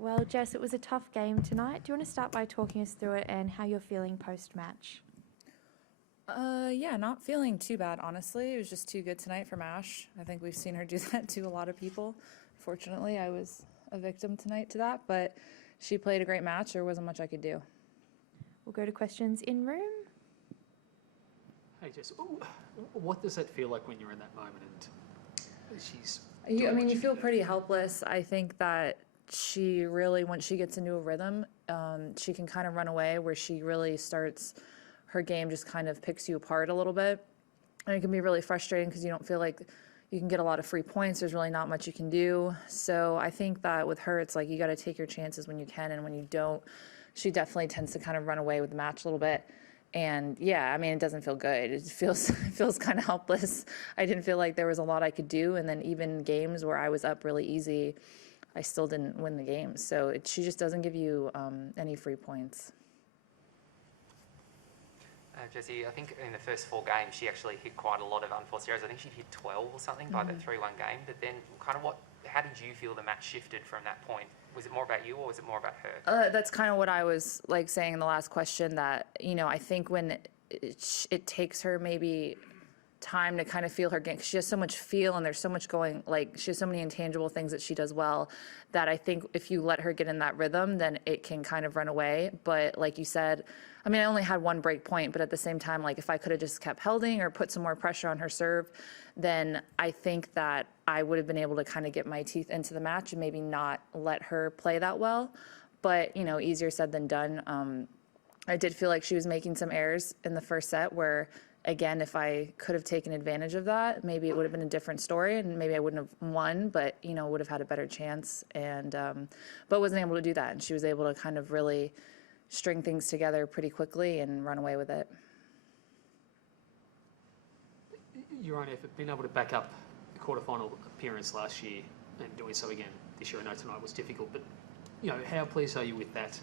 Well, Jess, it was a tough game tonight. Do you want to start by talking us through it and how you're feeling post-match? Yeah, not feeling too bad, honestly. It was just too good tonight from Ash. I think we've seen her do that to a lot of people. Fortunately, I was a victim tonight to that, but she played a great match. There wasn't much I could do. We'll go to questions in room. Hey Jess, what does that feel like when you're in that moment and she's... You feel pretty helpless. I think that she really, once she gets into a rhythm, she can kind of run away where she really starts, her game just kind of picks you apart a little bit. And it can be really frustrating because you don't feel like you can get a lot of free points. There's really not much you can do. So I think that with her, it's like you got to take your chances when you can, and when you don't, she definitely tends to kind of run away with the match a little bit. And yeah, I mean, it doesn't feel good. It feels kind of helpless. I didn't feel like there was a lot I could do. And then even games where I was up really easy, I still didn't win the game. So she just doesn't give you any free points. Jessie, I think in the first 4 games, she actually hit quite a lot of unforced errors. I think she hit 12 or something by that 3-1 game. But then kind of how did you feel the match shifted from that point? Was it more about you or was it more about her? That's kind of what I was like saying in the last question, that, I think when it takes her maybe time to kind of feel her game, 'cause she has so much feel and there's so much going, like she has so many intangible things that she does well, that I think if you let her get in that rhythm, then it can kind of run away. But like you said, I mean, I only had 1 break point, but at the same time, like if I could have just kept holding or put some more pressure on her serve, then I think that I would have been able to kind of get my teeth into the match and maybe not let her play that well. But, easier said than done. I did feel like she was making some errors in the first set where, again, if I could have taken advantage of that, maybe it would have been a different story and maybe I wouldn't have won, but, would have had a better chance. And, but wasn't able to do that. And she was able to kind of really string things together pretty quickly and run away with it. Your own effort, being able to back up the quarterfinal appearance last year and doing so again this year, I know tonight was difficult, but, how pleased are you with that?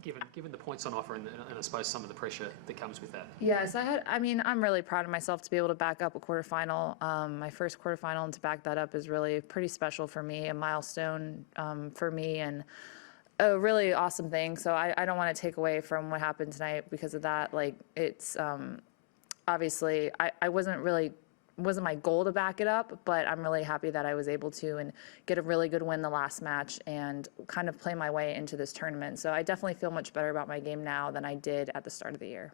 Given the points on offer and I suppose some of the pressure that comes with that. Yes, I'm really proud of myself to be able to back up a quarterfinal. My first quarterfinal, and to back that up is really pretty special for me, a milestone for me, and a really awesome thing. So I don't want to take away from what happened tonight because of that. Like, it's obviously, I wasn't my goal to back it up, but I'm really happy that I was able to and get a really good win the last match and kind of play my way into this tournament. So I definitely feel much better about my game now than I did at the start of the year.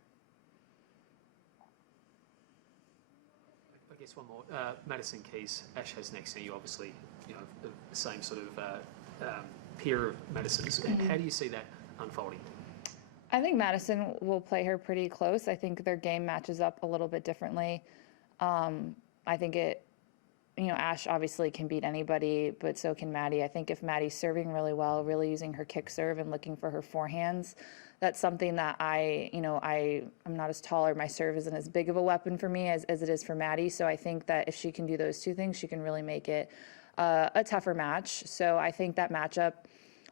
I guess one more. Madison Keys, Ash has next to you, obviously, the same sort of peer of Madison's. How do you see that unfolding? I think Madison will play her pretty close. I think their game matches up a little bit differently. I think Ash obviously can beat anybody, but so can Maddie. I think if Maddie's serving really well, really using her kick serve and looking for her forehands, that's something that I'm not as tall, or my serve isn't as big of a weapon for me as it is for Maddie. So I think that if she can do those 2 things, she can really make it a tougher match. So I think that matchup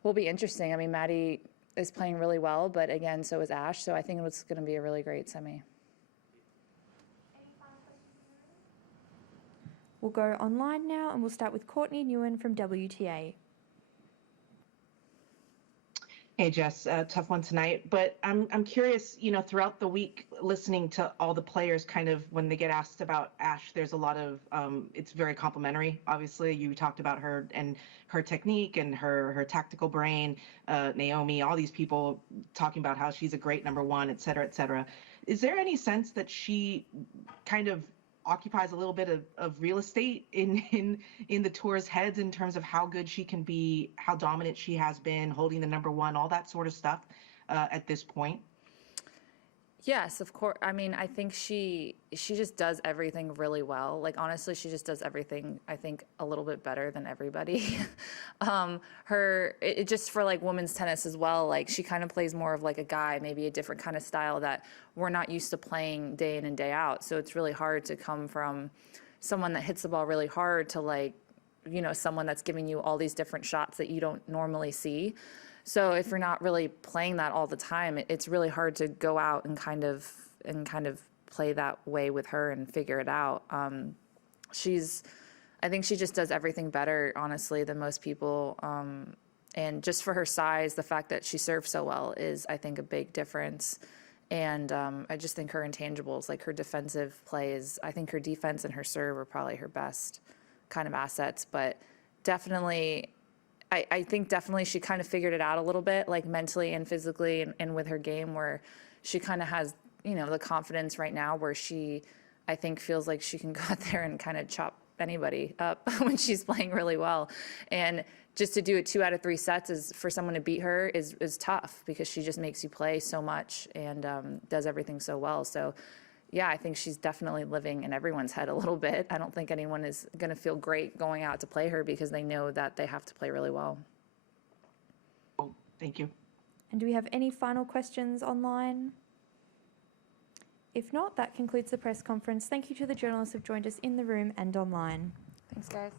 will be interesting. I mean, Maddie is playing really well, but again, so is Ash. So I think it's going to be a really great semi. We'll go online now and we'll start with Courtney Newen from WTA. Hey Jess, tough one tonight, but I'm curious, throughout the week, listening to all the players, kind of when they get asked about Ash, there's a lot of, it's very complimentary. Obviously, you talked about her and her technique and her tactical brain, Naomi, all these people talking about how she's a great number 1, et cetera, et cetera. Is there any sense that she kind of occupies a little bit of real estate in the tour's heads in terms of how good she can be, how dominant she has been, holding the number 1, all that sort of stuff at this point? Yes, of course. I mean, I think she just does everything really well. Like, honestly, she just does everything, I think, a little bit better than everybody. Just for like women's tennis as well, like she kind of plays more of like a guy, maybe a different kind of style that we're not used to playing day in and day out. So it's really hard to come from someone that hits the ball really hard to like, someone that's giving you all these different shots that you don't normally see. So if you're not really playing that all the time, it's really hard to go out and kind of play that way with her and figure it out. I think she just does everything better, honestly, than most people. And just for her size, the fact that she serves so well is, I think, a big difference. And I just think her intangibles, like her defensive plays, I think her defense and her serve are probably her best kind of assets. But definitely, I think definitely she kind of figured it out a little bit, like mentally and physically and with her game, where she kind of has, the confidence right now where she, I think, feels like she can go out there and kind of chop anybody up when she's playing really well. And just to do it 2 out of 3 sets is for someone to beat her is tough, because she just makes you play so much and does everything so well. So yeah, I think she's definitely living in everyone's head a little bit. I don't think anyone is going to feel great going out to play her, because they know that they have to play really well. Thank you. And do we have any final questions online? If not, that concludes the press conference. Thank you to the journalists who've joined us in the room and online. Thanks, guys.